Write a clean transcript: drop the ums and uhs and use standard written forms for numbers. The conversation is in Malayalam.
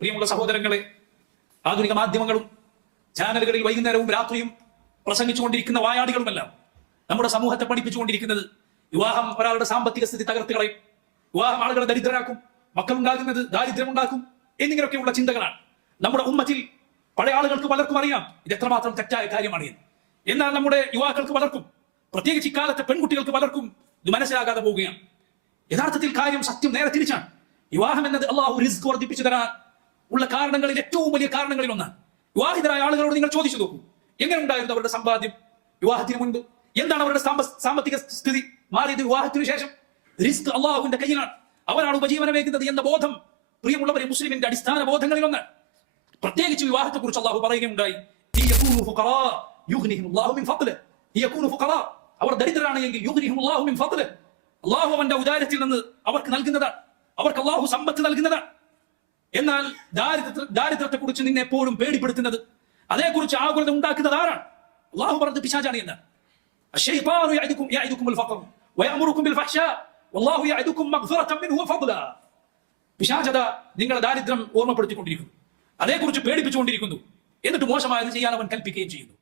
പ്രിയമുള്ള സഹോദരങ്ങളെ, ആധുനിക മാധ്യമങ്ങളും ചാനലുകളിൽ വൈകുന്നേരവും രാത്രിയും പ്രസംഗിച്ചുകൊണ്ടിരിക്കുന്ന വായാടികളുമെല്ലാം നമ്മുടെ സമൂഹത്തെ പഠിപ്പിച്ചുകൊണ്ടിരിക്കുന്നത് വിവാഹം ഒരാളുടെ സാമ്പത്തിക സ്ഥിതി തകർത്ത് കളയും, വിവാഹം ആളുകളെ ദരിദ്രരാക്കും, മക്കളുണ്ടാകുന്നത് ദാരിദ്ര്യമുണ്ടാക്കും എന്നിങ്ങനെയൊക്കെയുള്ള ചിന്തകളാണ്. നമ്മുടെ ഉമ്മത്തിൽ പഴയ ആളുകൾക്ക് പലർക്കും അറിയാം ഇത് എത്രമാത്രം തെറ്റായ കാര്യമാണ് എന്ന്. എന്നാൽ നമ്മുടെ യുവാക്കൾക്ക് പലർക്കും, പ്രത്യേകിച്ച് ഇക്കാലത്തെ പെൺകുട്ടികൾക്ക് പലർക്കും ഇത് മനസ്സിലാകാതെ പോവുകയാണ്. യഥാർത്ഥത്തിൽ കാര്യം സത്യം നേരെ തിരിച്ചാണ്. വിവാഹം എന്നത് അള്ളാഹു റിസ്ക് വർദ്ധിപ്പിച്ചു തരാൻ ഉള്ള കാരണങ്ങളിൽ ഏറ്റവും വലിയ കാരണങ്ങളിൽ ഒന്നാണ്. വിവാഹിതരായ ആളുകളോട് നിങ്ങൾ ചോദിച്ചു നോക്കൂ, എങ്ങനെ ഉണ്ടായിരുന്നു അവരുടെ സമ്പാദ്യം വിവാഹത്തിന് മുൻപ്? എന്താണ് അവരുടെ സാമ്പത്തിക സ്ഥിതി മാറിയത് വിവാഹത്തിനു ശേഷം? റിസ്ക് അള്ളാഹുവിന്റെ കയ്യിലാണ്, അവരാണ് ഉപജീവനമേകുന്നത് എന്ന ബോധം പ്രിയമുള്ളവരെ മുസ്ലിമിന്റെ അടിസ്ഥാന ബോധങ്ങളിൽ ഒന്ന്. പ്രത്യേകിച്ച് വിവാഹത്തെ കുറിച്ച് അള്ളാഹു പറയുകയുണ്ടായി, അവർ ദരിദ്രരാണ് എങ്കിൽ അള്ളാഹു അവന്റെ ഔദാര്യത്തിൽ നിന്ന് അവർക്ക് നൽകുന്നതാണ്, അവർക്ക് അള്ളാഹു സമ്പത്ത് നൽകുന്നതാണ്. എന്നാൽ ദാരിദ്ര്യത്തെ കുറിച്ച് നിന്നെ എപ്പോഴും പേടിപ്പെടുത്തുന്നത്, അതേക്കുറിച്ച് ആകുലത ഉണ്ടാക്കുന്നത് ആരാണ്? അള്ളാഹു പറഞ്ഞത് പിശാചാണ് എന്നാണ്. പിശാചത നിങ്ങളെ ദാരിദ്ര്യം ഓർമ്മപ്പെടുത്തിക്കൊണ്ടിരിക്കുന്നു, അതേക്കുറിച്ച് പേടിപ്പിച്ചുകൊണ്ടിരിക്കുന്നു, എന്നിട്ട് മോശമായത് ചെയ്യാൻ അവൻ കൽപ്പിക്കുകയും ചെയ്യുന്നു.